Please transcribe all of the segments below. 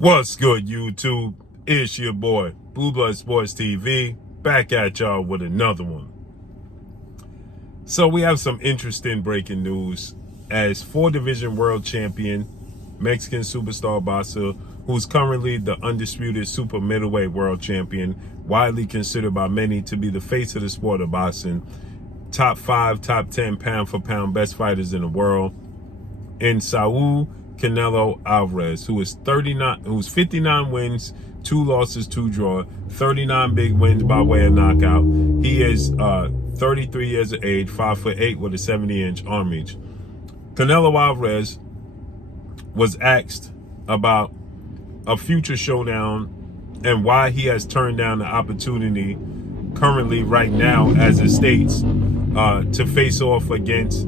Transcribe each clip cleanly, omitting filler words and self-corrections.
What's good, YouTube? It's your boy, Blue Blood Sports TV, back at y'all with another one. So we have some interesting breaking news as 4-division world champion, Mexican superstar boxer, who's currently the undisputed super middleweight world champion, widely considered by many to be the face of the sport of boxing, top 5, top 10 pound for pound best fighters in the world, in Saul Canelo Alvarez, who's 59 wins, 2 losses, 2 draws, 39 big wins by way of knockout. He is 33 years of age, 5'8" with a 70-inch arm reach. Canelo Alvarez was asked about a future showdown and why he has turned down the opportunity currently right now as it states to face off against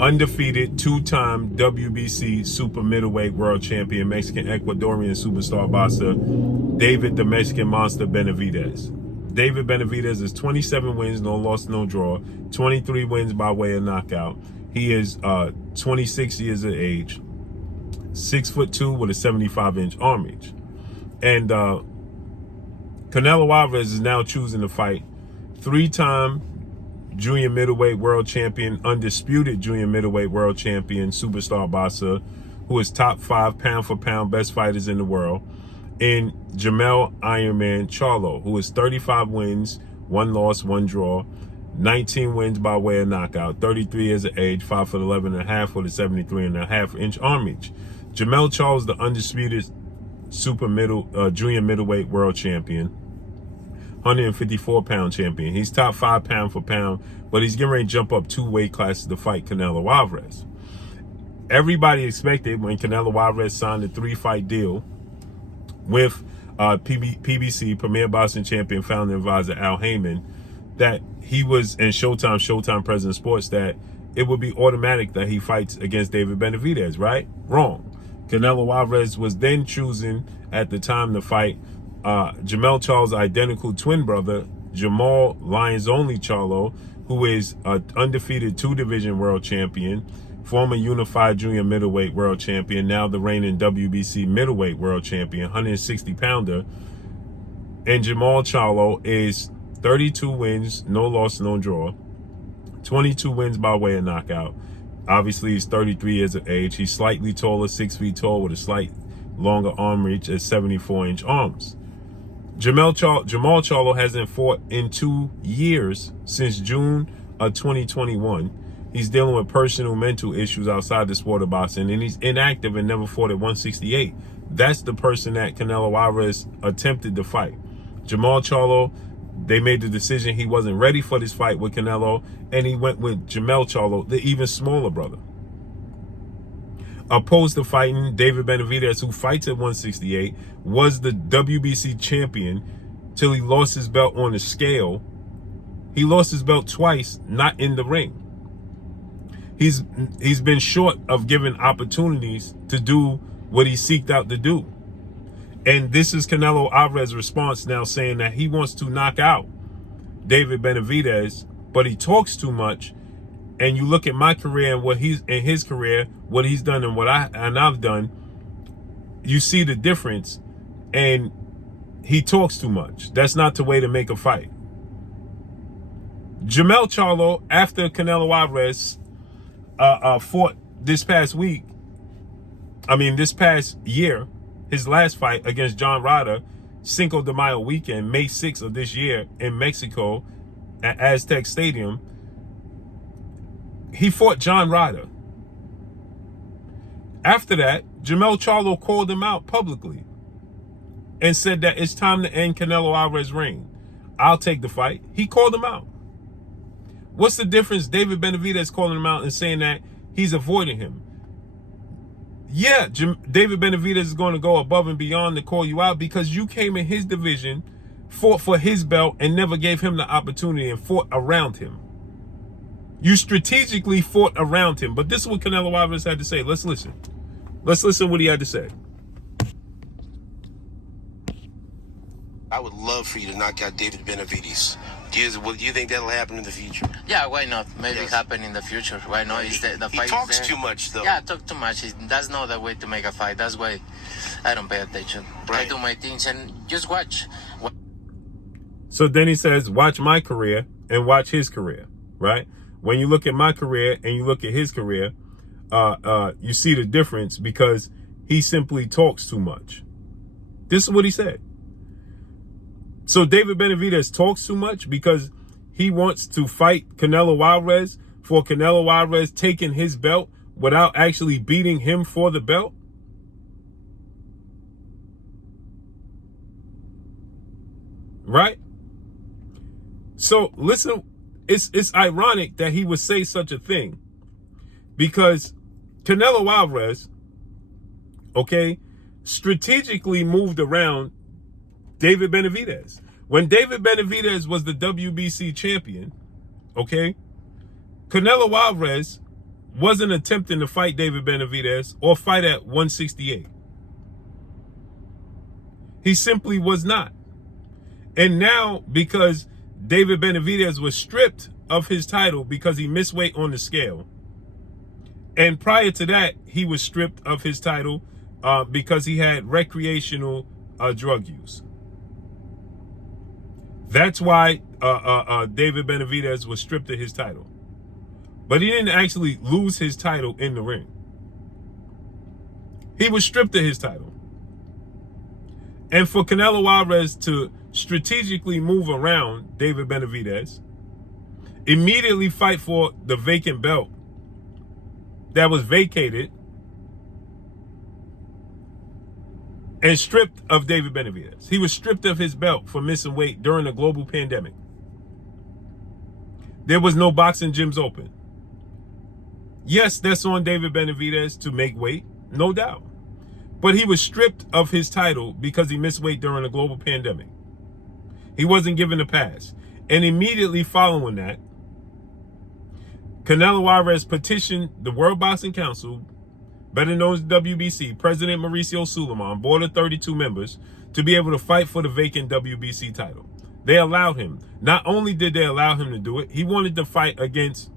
undefeated 2-time WBC super middleweight world champion, Mexican Ecuadorian superstar boxer, David the Mexican Monster Benavidez. David Benavidez is 27 wins, no loss, no draw, 23 wins by way of knockout. He is 26 years of age, 6'2" with a 75-inch arm reach. And Canelo Alvarez is now choosing to fight 3-time junior middleweight world champion, undisputed junior middleweight world champion, superstar boxer, who is top 5 pound for pound best fighters in the world, in Jermell Ironman Charlo, who is 35 wins, 1 loss, 1 draw, 19 wins by way of knockout, 33 years of age, 5'11.5" with a 73.5-inch arm reach. Jermell Charlo, the undisputed junior middleweight world champion, 154-pound champion. He's top 5 pound for pound, but he's getting ready to jump up 2 weight classes to fight Canelo Alvarez. Everybody expected when Canelo Alvarez signed a 3-fight deal with PBC, Premier Boxing Champion, founder and advisor Al Heyman, that he was, and Showtime President Sports, that it would be automatic that he fights against David Benavidez, right? Wrong. Canelo Alvarez was then choosing at the time to fight Jermell Charlo's identical twin brother, Jamal Lions Only Charlo, who is an undefeated 2-division world champion, former unified junior middleweight world champion, now the reigning WBC middleweight world champion, 160-pounder. And Jamal Charlo is 32 wins, no loss, no draw, 22 wins by way of knockout. Obviously, he's 33 years of age. He's slightly taller, 6 feet tall, with a slight longer arm reach at 74-inch arms. Jamal Charlo hasn't fought in 2 years since June of 2021. He's dealing with personal mental issues outside the sport of boxing, and he's inactive and never fought at 168. That's the person that Canelo Alvarez attempted to fight. Jamal Charlo, they made the decision he wasn't ready for this fight with Canelo, and he went with Jermell Charlo, the even smaller brother. Opposed to fighting David Benavidez, who fights at 168, was the WBC champion till he lost his belt on the scale. He lost his belt twice, not in the ring. He's been short of given opportunities to do what he seeked out to do. And this is Canelo Alvarez's response now, saying that he wants to knock out David Benavidez, but he talks too much. And you look at my career and what he's in his career, what he's done and what I've done, you see the difference. And he talks too much. That's not the way to make a fight. Jermell Charlo, after Canelo Alvarez fought this past year, his last fight against John Ryder, Cinco de Mayo weekend, May 6th of this year in Mexico at Aztec Stadium, he fought John Ryder. After that, Jermell Charlo called him out publicly and said that it's time to end Canelo Alvarez's reign. I'll take the fight. He called him out. What's the difference? David Benavidez calling him out and saying that he's avoiding him. Yeah, David Benavidez is going to go above and beyond to call you out because you came in his division, fought for his belt, and never gave him the opportunity and fought around him. You strategically fought around him. But this is what Canelo Alvarez had to say. Let's listen. Let's listen what he had to say. I would love for you to knock out David Benavidez. Do you think that'll happen in the future? Yeah, why not? Maybe happen in the future. Why not? Is the fight he talks there. Too much, though. Yeah, talk too much. That's not the way to make a fight. That's why I don't pay attention. Right. I do my things and just watch. So then he says, watch my career and watch his career, right? When you look at my career and you look at his career, you see the difference because he simply talks too much. This is what he said. So David Benavidez talks too much because he wants to fight Canelo Alvarez for Canelo Alvarez taking his belt without actually beating him for the belt. Right? So listen, it's ironic that he would say such a thing because Canelo Alvarez, okay, strategically moved around David Benavidez. When David Benavidez was the WBC champion, okay, Canelo Alvarez wasn't attempting to fight David Benavidez or fight at 168. He simply was not. And now, because David Benavidez was stripped of his title because he missed weight on the scale, and prior to that, he was stripped of his title because he had recreational drug use. That's why David Benavidez was stripped of his title. But he didn't actually lose his title in the ring. He was stripped of his title. And for Canelo Alvarez to strategically move around David Benavidez, immediately fight for the vacant belt that was vacated, and stripped of David Benavidez. He was stripped of his belt for missing weight during a global pandemic. There was no boxing gyms open. Yes, that's on David Benavidez to make weight, no doubt. But he was stripped of his title because he missed weight during a global pandemic. He wasn't given a pass. And immediately following that, Canelo Alvarez petitioned the World Boxing Council, better known as WBC, President Mauricio Suleiman, board of 32 members, to be able to fight for the vacant WBC title. They allowed him. Not only did they allow him to do it, he wanted to fight against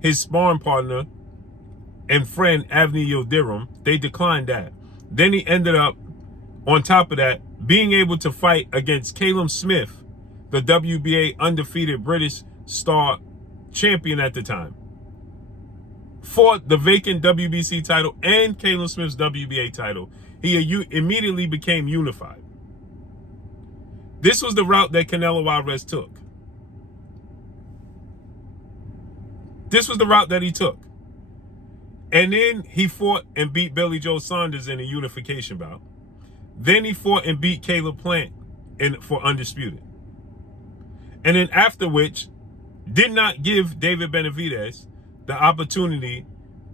his sparring partner and friend, Avni Yildirim. They declined that. Then he ended up, on top of that, being able to fight against Caleb Smith, the WBA undefeated British star champion at the time, for the vacant WBC title and Caleb Smith's WBA title. He immediately became unified. This was the route that Canelo Alvarez took. This was the route that he took. And then he fought and beat Billy Joe Saunders in a unification bout. Then he fought and beat Caleb Plant for undisputed. And then after which, did not give David Benavidez the opportunity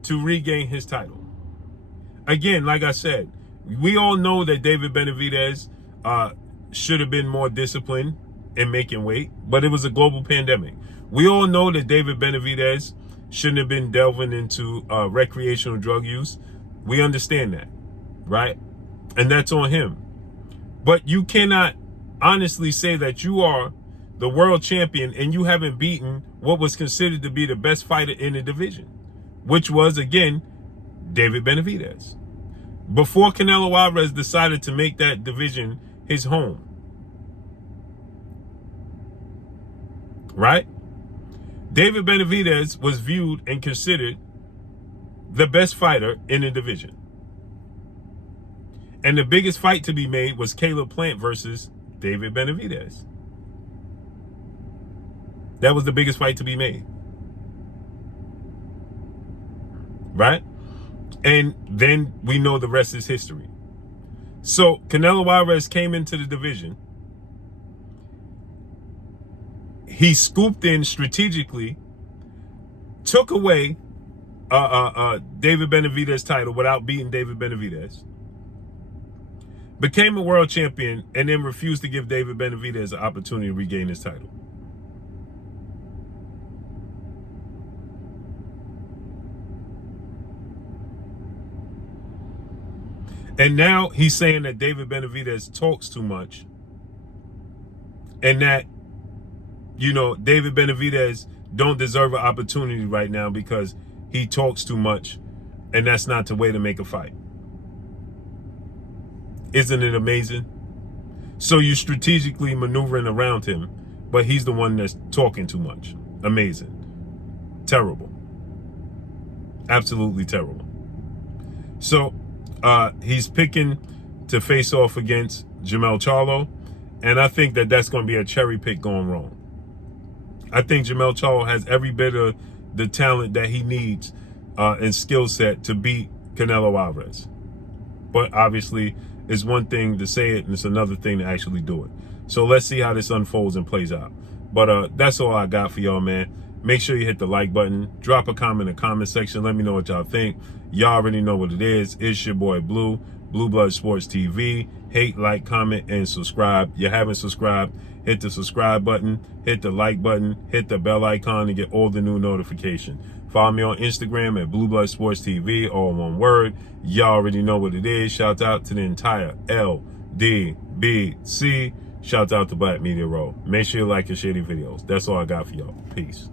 to regain his title. Again, like I said, we all know that David Benavidez should have been more disciplined in making weight, but it was a global pandemic. We all know that David Benavidez shouldn't have been delving into recreational drug use. We understand that, right? And that's on him. But you cannot honestly say that you are the world champion and you haven't beaten what was considered to be the best fighter in the division, which was, again, David Benavidez. Before Canelo Alvarez decided to make that division his home. Right? David Benavidez was viewed and considered the best fighter in the division. And the biggest fight to be made was Caleb Plant versus David Benavidez. That was the biggest fight to be made. Right? And then we know the rest is history. So Canelo Alvarez came into the division. He scooped in strategically, took away David Benavidez's title without beating David Benavidez, became a world champion, and then refused to give David Benavidez an opportunity to regain his title. And now he's saying that David Benavidez talks too much and that you know, David Benavidez don't deserve an opportunity right now because he talks too much, and that's not the way to make a fight. Isn't it amazing? So you're strategically maneuvering around him, but he's the one that's talking too much. Amazing. Terrible. Absolutely terrible. So he's picking to face off against Jermell Charlo, and I think that that's going to be a cherry pick going wrong. I think Jermell Charlo has every bit of the talent that he needs and skill set to beat Canelo Alvarez. But obviously, it's one thing to say it, and it's another thing to actually do it. So let's see how this unfolds and plays out. But that's all I got for y'all, man. Make sure you hit the like button. Drop a comment in the comment section. Let me know what y'all think. Y'all already know what it is. It's your boy Blue, Blue Blood Sports TV. Hate, like, comment, and subscribe. You haven't subscribed, hit the subscribe button, hit the like button, hit the bell icon to get all the new notifications. Follow me on Instagram at Blue Blood Sports TV, all one word. Y'all already know what it is. Shout out to the entire LDBC. Shout out to Black Media Row. Make sure you like and share the videos. That's all I got for y'all. Peace.